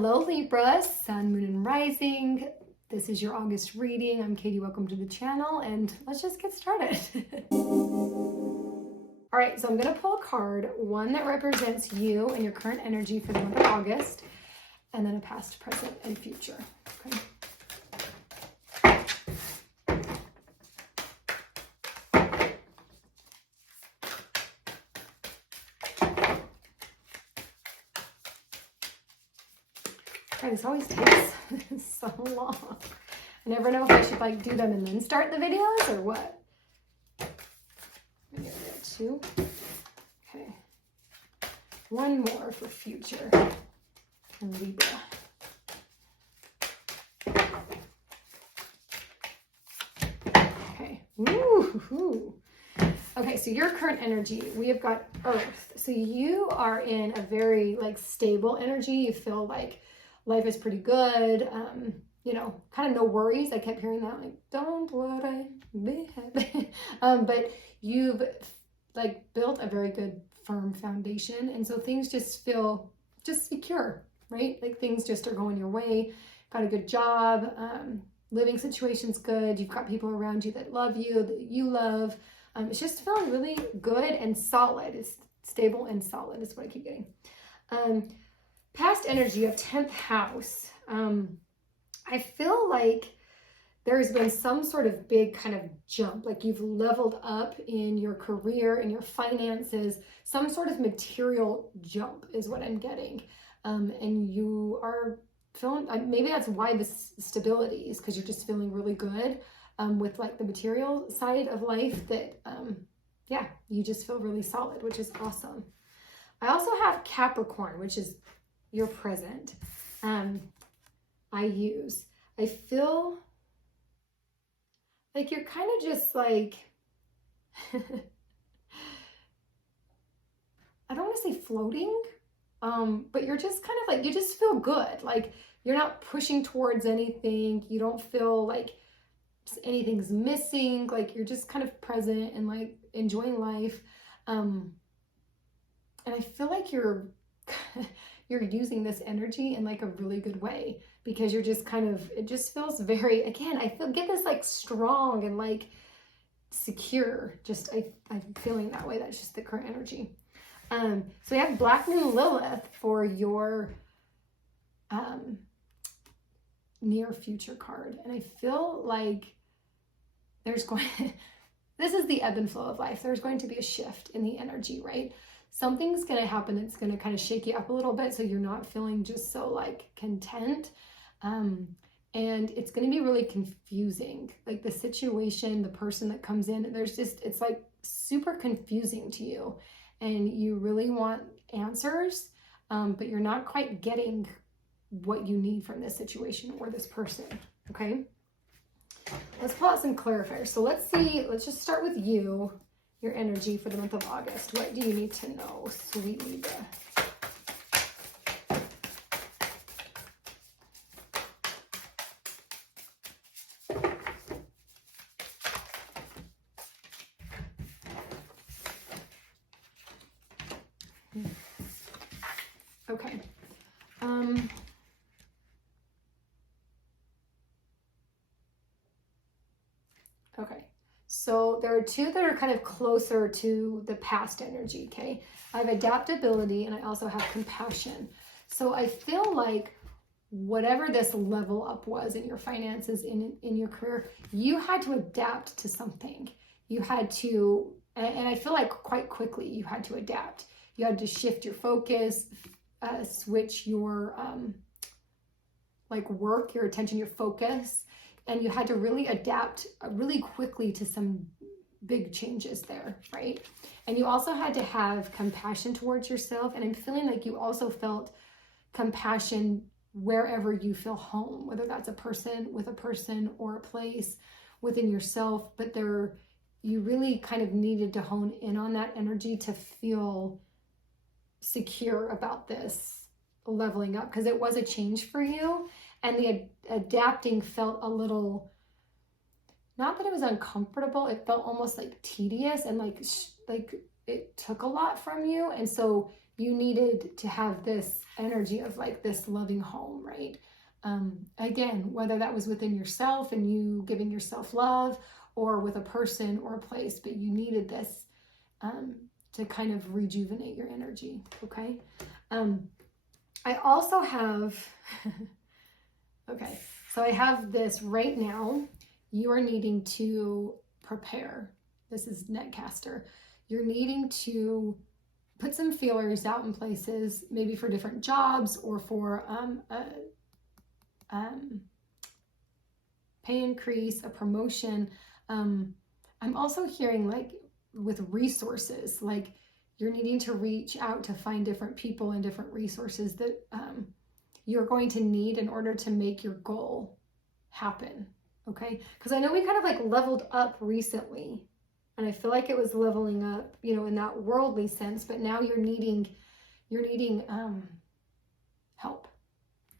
Hello Libra, Sun, Moon, and Rising. This is your August reading. I'm Katie, welcome to the channel, and let's just get started. All right, so I'm gonna pull a card, one that represents you and your current energy for the month of August, and then a past, present, and future, okay? This always takes so long. I never know if I should do them and then start the videos or what. Maybe I'll get two. Okay. One more for future and Libra. Okay. Ooh. Okay, so your current energy, we have got Earth. So you are in a very stable energy. You feel like life is pretty good, kind of no worries. I kept hearing that, don't worry, be happy. But you've built a very good, firm foundation. And so things just feel just secure, right? Things just are going your way. Got a good job, living situation's good. You've got people around you that love you, that you love. It's just feeling really good and solid. It's stable and solid is what I keep getting. Past energy of 10th house. I feel like there's been some sort of big kind of jump, you've leveled up in your career, in your finances, some sort of material jump is what I'm getting. And you are feeling, maybe that's why this stability is because you're just feeling really good with the material side of life that, you just feel really solid, which is awesome. I also have Capricorn, which is your present. I feel like you're kind of just I don't want to say floating, but you're just kind of you just feel good. You're not pushing towards anything. You don't feel like anything's missing. You're just kind of present and enjoying life. And I feel like you're using this energy in a really good way, because you're just it just feels very, again, get this strong and secure. I'm feeling that way. That's just the current energy. So we have Black Moon Lilith for your near future card. And I feel like there's this is the ebb and flow of life. There's going to be a shift in the energy, right? Something's going to happen that's going to kind of shake you up a little bit, so you're not feeling just so content. And it's going to be really confusing. The situation, the person that comes in, it's super confusing to you, and you really want answers, but you're not quite getting what you need from this situation or this person, okay? Let's pull out some clarifiers. So let's just start with you. Your energy for the month of August. What do you need to know, sweet Libra? Okay. Okay. So there are two that are kind of closer to the past energy, okay? I have adaptability and I also have compassion. So I feel like whatever this level up was in your finances, in your career, you had to adapt to something. You had to, and I feel like quite quickly you had to adapt. You had to shift your focus, switch your work, your attention, your focus. And you had to really adapt really quickly to some big changes there, right? And you also had to have compassion towards yourself. And I'm feeling like you also felt compassion wherever you feel home, whether that's a person, with a person, or a place within yourself. But you really kind of needed to hone in on that energy to feel secure about this leveling up, because it was a change for you. And the adapting felt a little, not that it was uncomfortable, it felt almost tedious and it took a lot from you. And so you needed to have this energy of like this loving home, right? Again, whether that was within yourself and you giving yourself love, or with a person or a place, but you needed this to kind of rejuvenate your energy, okay? I also have, okay, so I have this right now. You are needing to prepare. This is Netcaster. You're needing to put some feelers out in places, maybe for different jobs or for pay increase, a promotion. I'm also hearing like with resources, like you're needing to reach out to find different people and different resources that you're going to need in order to make your goal happen, okay? Because I know we kind of like leveled up recently, and I feel like it was leveling up, you know, in that worldly sense, but now you're needing help,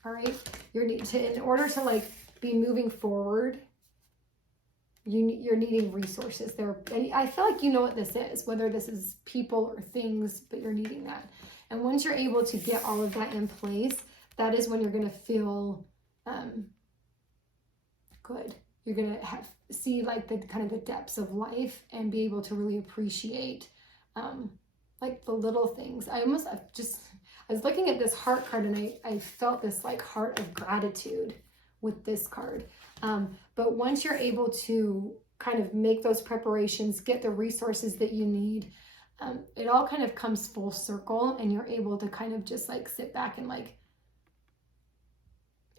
all right? In order to like be moving forward, you're needing resources there. And I feel like you know what this is, whether this is people or things, but you're needing that. And once you're able to get all of that in place, that is when you're going to feel good. You're going to see like the kind of the depths of life and be able to really appreciate like the little things. I was looking at this heart card, and I felt this like heart of gratitude with this card. But once you're able to kind of make those preparations, get the resources that you need, it all kind of comes full circle, and you're able to kind of just like sit back and like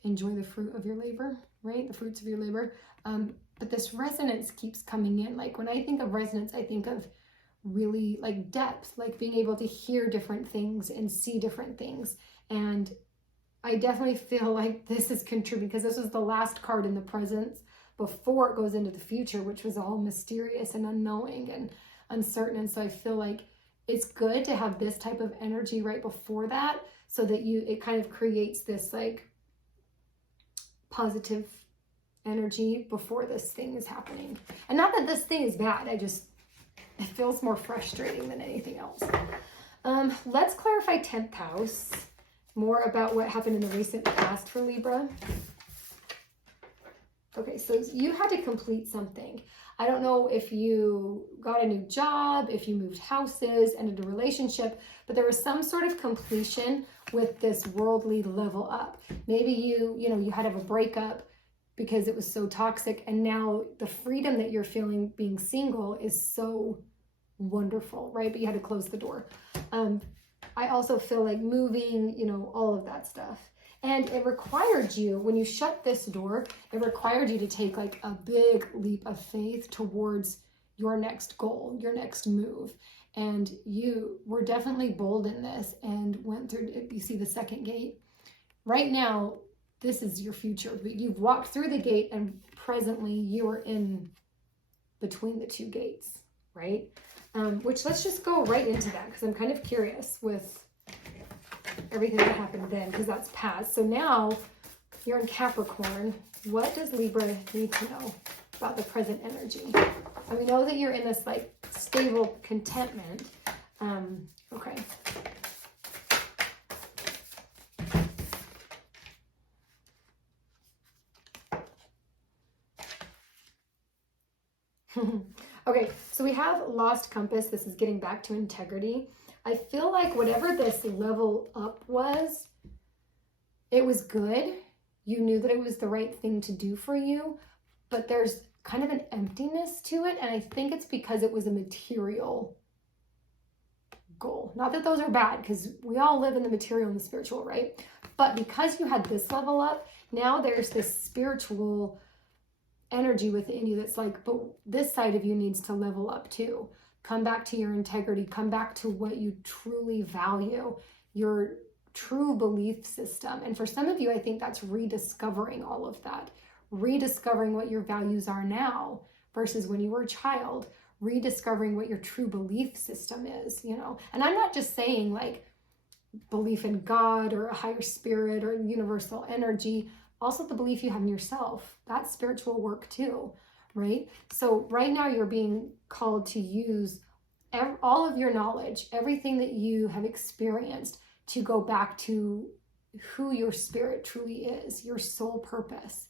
enjoy the fruit of your labor, right? The fruits of your labor. But this resonance keeps coming in. Like when I think of resonance, I think of really like depth, like being able to hear different things and see different things. And I definitely feel like this is contributing, because this was the last card in the presence before it goes into the future, which was all mysterious and unknowing and uncertain. And so I feel like it's good to have this type of energy right before that, so that it kind of creates this like positive energy before this thing is happening. And not that this thing is bad, it feels more frustrating than anything else. Let's clarify 10th house, more about what happened in the recent past for Libra. Okay, so you had to complete something. I don't know if you got a new job, if you moved houses, ended a relationship, but there was some sort of completion with this worldly level up. Maybe you had to have a breakup because it was so toxic, and now the freedom that you're feeling being single is so wonderful, right? But you had to close the door. I also feel like moving, all of that stuff. And it required you, when you shut this door, it required you to take like a big leap of faith towards your next goal, your next move. And you were definitely bold in this and went through, you see the second gate. Right now, this is your future. You've walked through the gate, and presently you are in between the two gates, right? Which let's just go right into that, because I'm kind of curious with everything that happened then, because that's past. So now you're in Capricorn. What does Libra need to know about the present energy? And we know that you're in this like stable contentment. Okay. Okay, so we have lost compass. This is getting back to integrity. I feel like whatever this level up was, it was good. You knew that it was the right thing to do for you, but there's kind of an emptiness to it. And I think it's because it was a material goal. Not that those are bad, because we all live in the material and the spiritual, right? But because you had this level up, now there's this spiritual energy within you that's like, but this side of you needs to level up too. Come back to your integrity. Come back to what you truly value, your true belief system. And for some of you, I think that's rediscovering all of that, rediscovering what your values are now versus when you were a child, rediscovering what your true belief system is, And I'm not just saying like belief in God or a higher spirit or universal energy, also the belief you have in yourself. That's spiritual work too, right? So right now you're being called to use all of your knowledge, everything that you have experienced, to go back to who your spirit truly is, your soul purpose,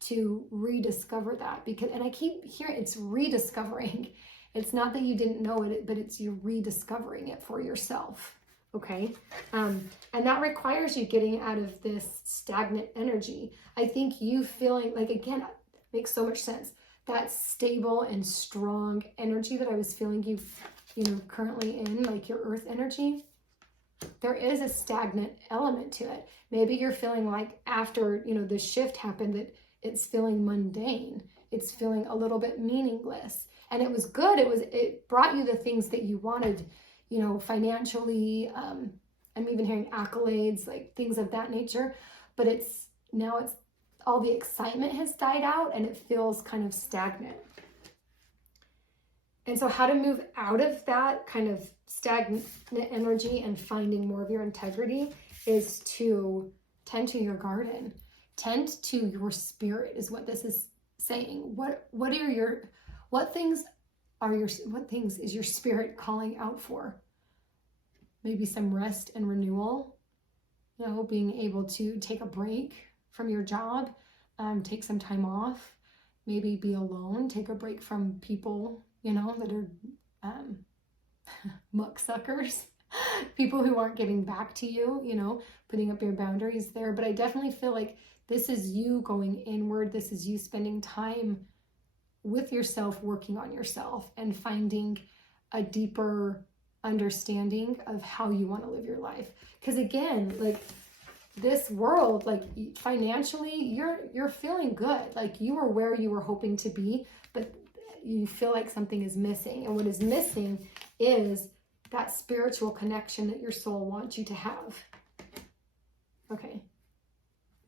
to rediscover that. Because, and I keep hearing it's rediscovering. It's not that you didn't know it, but it's you rediscovering it for yourself. Okay. And that requires you getting out of this stagnant energy. I think you feeling like, again, makes so much sense. That stable and strong energy that I was feeling you know, currently in, like your earth energy, there is a stagnant element to it. Maybe you're feeling like after, you know, the shift happened, that it's feeling mundane. It's feeling a little bit meaningless. And it was good. It brought you the things that you wanted, you know, financially. I'm even hearing accolades, like things of that nature. But now all the excitement has died out and it feels kind of stagnant. And so how to move out of that kind of stagnant energy and finding more of your integrity is to tend to your garden. Tend to your spirit is what this is saying. What things is your spirit calling out for? Maybe some rest and renewal, you know, being able to take a break from your job, take some time off, maybe be alone, take a break from people, you know, that are muck suckers, people who aren't giving back to you, you know, putting up your boundaries there. But I definitely feel like this is you going inward. This is you spending time with yourself, working on yourself and finding a deeper understanding of how you want to live your life. Because again, like this world, like financially, you're feeling good. Like you are where you were hoping to be, but you feel like something is missing. And what is missing is that spiritual connection that your soul wants you to have. Okay.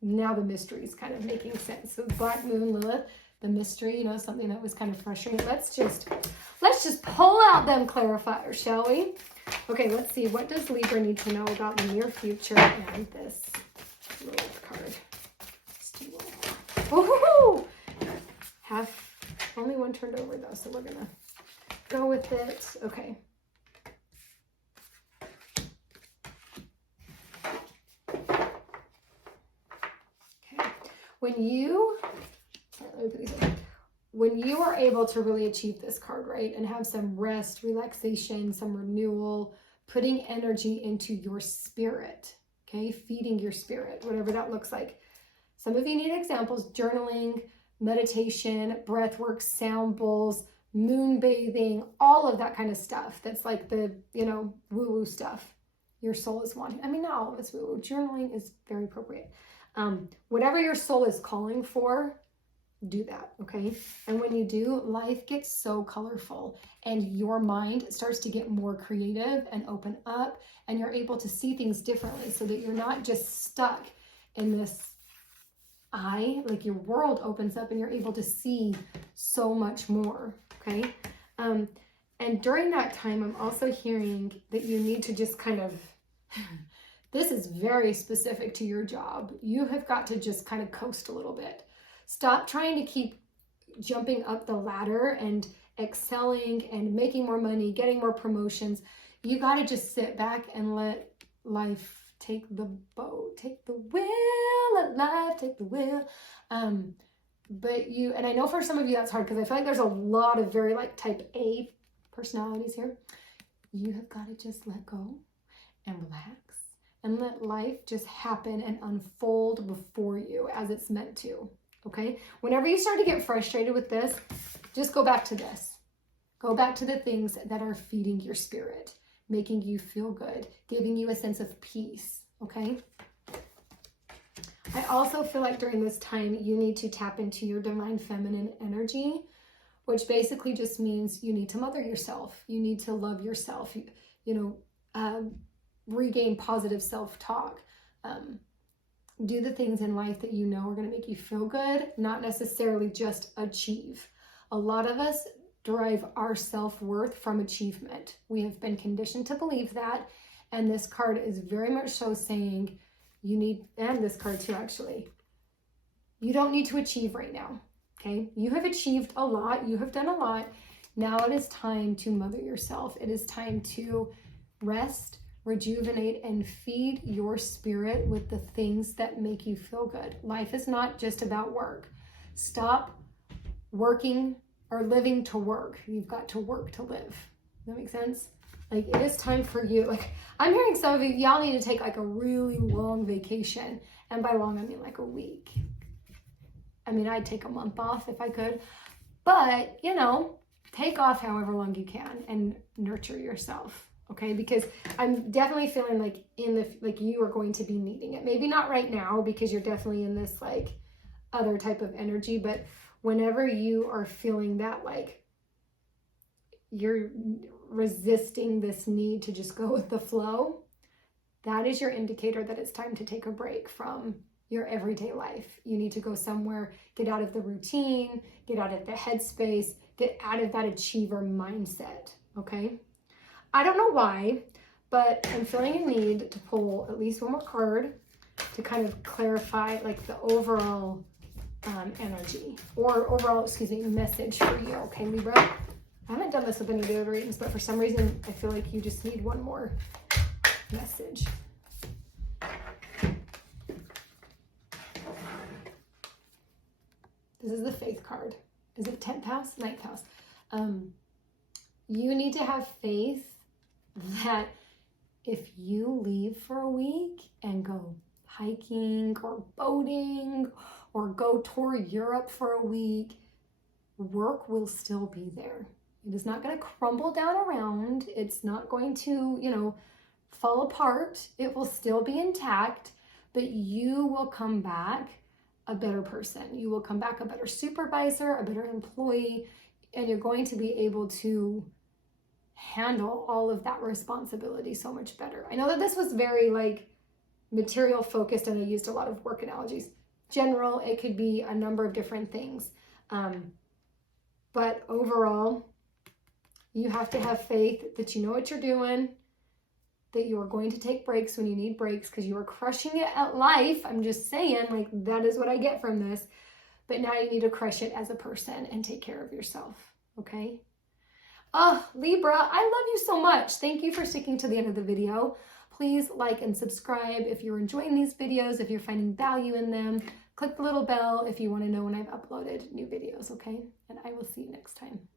Now the mystery is kind of making sense. So Black Moon Lilith, the mystery, you know, something that was kind of frustrating. Let's just pull out them clarifiers, shall we? Okay, let's see. What does Libra need to know about the near future and this Lilith card? Oh, only one turned over though, so we're gonna go with it. Okay. When you are able to really achieve this card, right, and have some rest, relaxation, some renewal, putting energy into your spirit, okay, feeding your spirit, whatever that looks like. Some of you need examples: journaling, meditation, breath work, sound bowls, moon bathing, all of that kind of stuff. That's like the, you know, woo-woo stuff your soul is wanting. I mean, not all of it's woo-woo. Journaling is very appropriate. Whatever your soul is calling for, do that, okay? And when you do, life gets so colorful and your mind starts to get more creative and open up, and you're able to see things differently so that you're not just stuck in this like your world opens up and you're able to see so much more, okay? And during that time, I'm also hearing that you need to just kind of, this is very specific to your job. You have got to just kind of coast a little bit. Stop trying to keep jumping up the ladder and excelling and making more money, getting more promotions. You got to just sit back and let life take the boat, take the wheel, let life take the wheel. And I know for some of you that's hard because I feel like there's a lot of very like type A personalities here. You have got to just let go and relax and let life just happen and unfold before you as it's meant to, okay? Whenever you start to get frustrated with this, just go back to this. Go back to the things that are feeding your spirit, making you feel good, giving you a sense of peace, okay? I also feel like during this time, you need to tap into your divine feminine energy, which basically just means you need to mother yourself. You need to love yourself, regain positive self-talk. Do the things in life that you know are going to make you feel good, not necessarily just achieve. A lot of us derive our self-worth from achievement. We have been conditioned to believe that, and this card is very much so saying you need, and this card too actually, you don't need to achieve right now, okay? You have achieved a lot, you have done a lot. Now it is time to mother yourself. It is time to rest, rejuvenate, and feed your spirit with the things that make you feel good. Life is not just about work. Stop working or living to work. You've got to work to live. Does that make sense? Like, it is time for you. Like, I'm hearing some of you, y'all need to take like a really long vacation. And by long, I mean like a week. I mean, I'd take a month off if I could. But, you know, take off however long you can and nurture yourself. Okay, because I'm definitely feeling like like you are going to be needing it. Maybe not right now because you're definitely in this like other type of energy, but whenever you are feeling that like you're resisting this need to just go with the flow, that is your indicator that it's time to take a break from your everyday life. You need to go somewhere, get out of the routine, get out of the headspace, get out of that achiever mindset, okay? I don't know why, but I'm feeling a need to pull at least one more card to kind of clarify like the overall energy or overall, message for you, okay, Libra? I haven't done this with any of the other readings, but for some reason, I feel like you just need one more message. This is the Faith card. Is it 10th house? 9th house. You need to have faith that if you leave for a week and go hiking or boating or go tour Europe for a week, work will still be there. It is not going to crumble down around. It's not going to, you know, fall apart. It will still be intact, but you will come back a better person. You will come back a better supervisor, a better employee, and you're going to be able to handle all of that responsibility so much better. I know that this was very like material focused and I used a lot of work analogies. General, it could be a number of different things. But overall, you have to have faith that you know what you're doing, that you are going to take breaks when you need breaks because you are crushing it at life. I'm just saying, like, that is what I get from this. But now you need to crush it as a person and take care of yourself, okay? Oh, Libra, I love you so much. Thank you for sticking to the end of the video. Please like and subscribe if you're enjoying these videos, if you're finding value in them. Click the little bell if you want to know when I've uploaded new videos, okay? And I will see you next time.